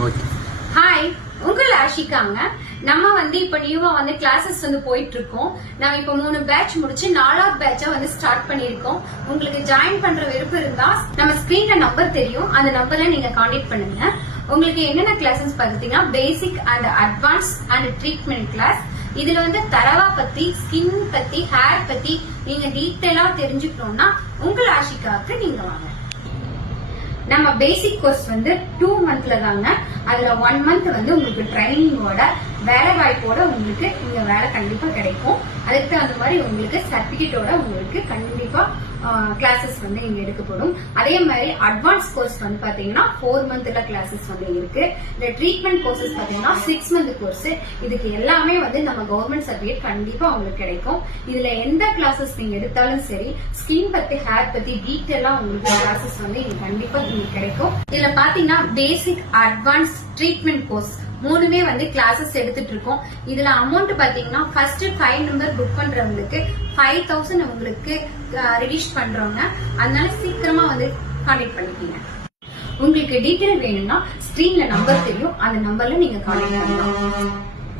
Hi, உங்கள் ஆஷிகாங்க. நம்ம இப்ப நியூவா கிளாஸஸ் போயிட்டு இருக்கோம். நம்ம இப்ப 3 பேட்ச் முடிச்சு 4வது பேட்சா ஸ்டார்ட் பண்ணிருக்கோம். உங்களுக்கு ஜாயின் பண்ற விருப்பம் இருந்தா நம்ம ஸ்கிரீன்ல நம்பர் தெரியும், அந்த நம்பர்ல நீங்க கான்டாக்ட் பண்ணுங்க. உங்களுக்கு என்னென்ன கிளாஸஸ் பாத்தீங்கன்னா basic and advance and treatment class. இதுல தரவா பத்தி, ஸ்கின் பத்தி, ஹேர் பத்தி நீங்க டீட்டெயிலா தெரிஞ்சுக்கணும்னா உங்கள் ஆஷிகாவுக்கு நீங்க வாங்க. நம்ம பேசிக் கோர்ஸ் 2 மந்த்ல தாங்க. அதுல 1 மந்த் உங்களுக்கு ட்ரைனிங்கோட வேலை வாய்ப்போட உங்களுக்கு இங்க வேலை கண்டிப்பா கிடைக்கும். அதுக்கு தகுந்த மாதிரி உங்களுக்கு சர்டிபிகேட்டோட உங்களுக்கு கண்டிப்பா கிளாஸஸ் இங்க எடுக்கப்படும். அதே மாதிரி அட்வான்ஸ் கோர்ஸ் பாத்தீங்கன்னா 4 மந்த்ல கிளாஸஸ் இருக்கு. இந்த ட்ரீட்மெண்ட் கோர்சஸ் பாத்தீங்கன்னா 6 மந்த் கோர்ஸ். இதுக்கு எல்லாமே நம்ம கவர்மெண்ட் சர்டிபிகேட் கண்டிப்பா உங்களுக்கு கிடைக்கும். இதுல எந்த கிளாஸஸ் நீங்க எடுத்தாலும் சரி, ஸ்கின் பத்தி, ஹேர் பத்தி டீட்டெயிலா உங்களுக்கு கிளாஸஸ் இங்க கண்டிப்பா உங்களுக்கு கிடைக்கும். இதுல பாத்தீங்கன்னா பேசிக், அட்வான்ஸ், ட்ரீட்மெண்ட் கோர்ஸ் 3மே கிளாஸஸ் எடுத்துட்டு இருக்கோம். இதுல அமௌண்ட் பாத்தீங்கன்னா ஃபர்ஸ்ட் 5 நம்பர் புக் பண்றவங்களுக்கு 5000 உங்களுக்கு ரிலீஸ் பண்றோங்க. அதனால சீக்கிரமா கான்டாக்ட் பண்ணிக்கீங்க. உங்களுக்கு டீட்டெயில் வேணும்னா ஸ்கிரீன்ல நம்பர் தெரியும், அந்த நம்பர்ல நீங்க கான்டாக்ட் பண்ணலாம்.